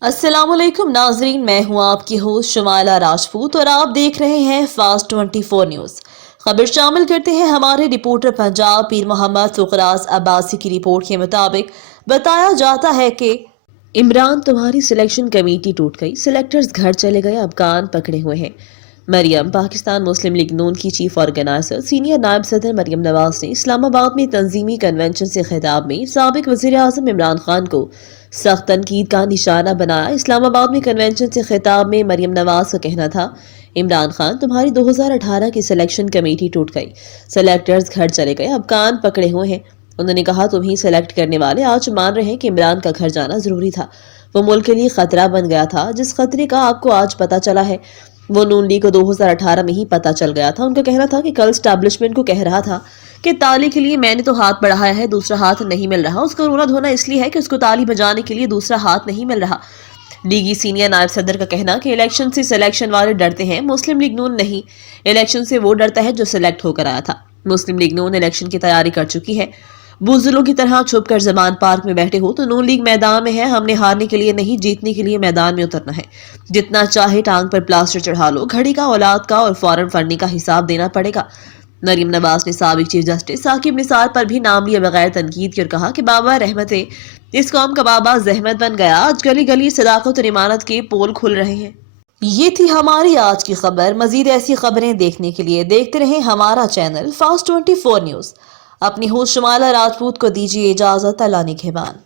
अस्सलाम वालेकुम नाजरीन, मैं हूं आपकी होस्ट शुमाइला राजपूत और आप देख रहे हैं फास्ट 24 न्यूज़। खबर शामिल करते हैं हमारे रिपोर्टर पंजाब पीर मोहम्मद फुकराज अब्बासी की रिपोर्ट के मुताबिक बताया जाता है कि इमरान, तुम्हारी सिलेक्शन कमेटी टूट गई, सिलेक्टर्स घर चले गए, अब कान पकड़े हुए हैं। मरियम, पाकिस्तान मुस्लिम लीग नून की चीफ ऑर्गेनाइजर सीनियर नायब सदर मरियम नवाज ने इस्लामाबाद में तंजीमी कन्वेंशन से खिताब में साबिक वज़ीर आज़म इमरान खान को सख्त तनकीद का निशाना बनाया। इस्लामाबाद में कन्वेंशन से खिताब में मरियम नवाज का कहना था, इमरान खान, तुम्हारी 2018 की सिलेक्शन कमेटी टूट गई, सिलेक्टर्स घर चले गए, अब कान पकड़े हुए हैं। उन्होंने कहा, तुम्हें सेलेक्ट करने वाले आज मान रहे हैं कि इमरान का घर जाना जरूरी था, वो मुल्क के लिए खतरा बन गया था। जिस खतरे का आपको आज पता चला है वो नून लीग को 2018 में ही पता चल गया था। उनका कहना था कि कल स्टैब्लिशमेंट को कह रहा था कि ताली के लिए मैंने तो हाथ बढ़ाया है, दूसरा हाथ नहीं मिल रहा। उसको रोना धोना इसलिए है कि उसको ताली बजाने के लिए दूसरा हाथ नहीं मिल रहा। लीगी सीनियर नायब सदर का कहना कि इलेक्शन से सिलेक्शन वाले डरते हैं, मुस्लिम लीग नून नहीं। इलेक्शन से वो डरता है जो सिलेक्ट होकर आया था। मुस्लिम लीग नून इलेक्शन की तैयारी कर चुकी है। बुजुर्गों की तरह छुप कर जमान पार्क में बैठे हो तो नून लीग मैदान में है। हमने हारने के लिए नहीं, जीतने के लिए मैदान में उतरना है। जितना चाहे टांग पर प्लास्टर चढ़ा लो, घड़ी का, औलाद का और फौरन फंडिंग का हिसाब देना पड़ेगा। मरियम नवाज ने साबिक चीफ जस्टिस साकिब निसार पर भी नाम लिया बगैर तनकीद कर कहा कि बाबा रहमते, इस कौम का बाबा जहमत बन गया। आज गली गली सदाकत और इमानत के पोल खुल रहे हैं। ये थी हमारी आज की खबर। मजीद ऐसी खबरें देखने के लिए देखते रहें हमारा चैनल फास्ट 24 न्यूज़। अपनी होस्ट शुमाइला राजपूत को दीजिए इजाजत। अल्लाह निगहबान।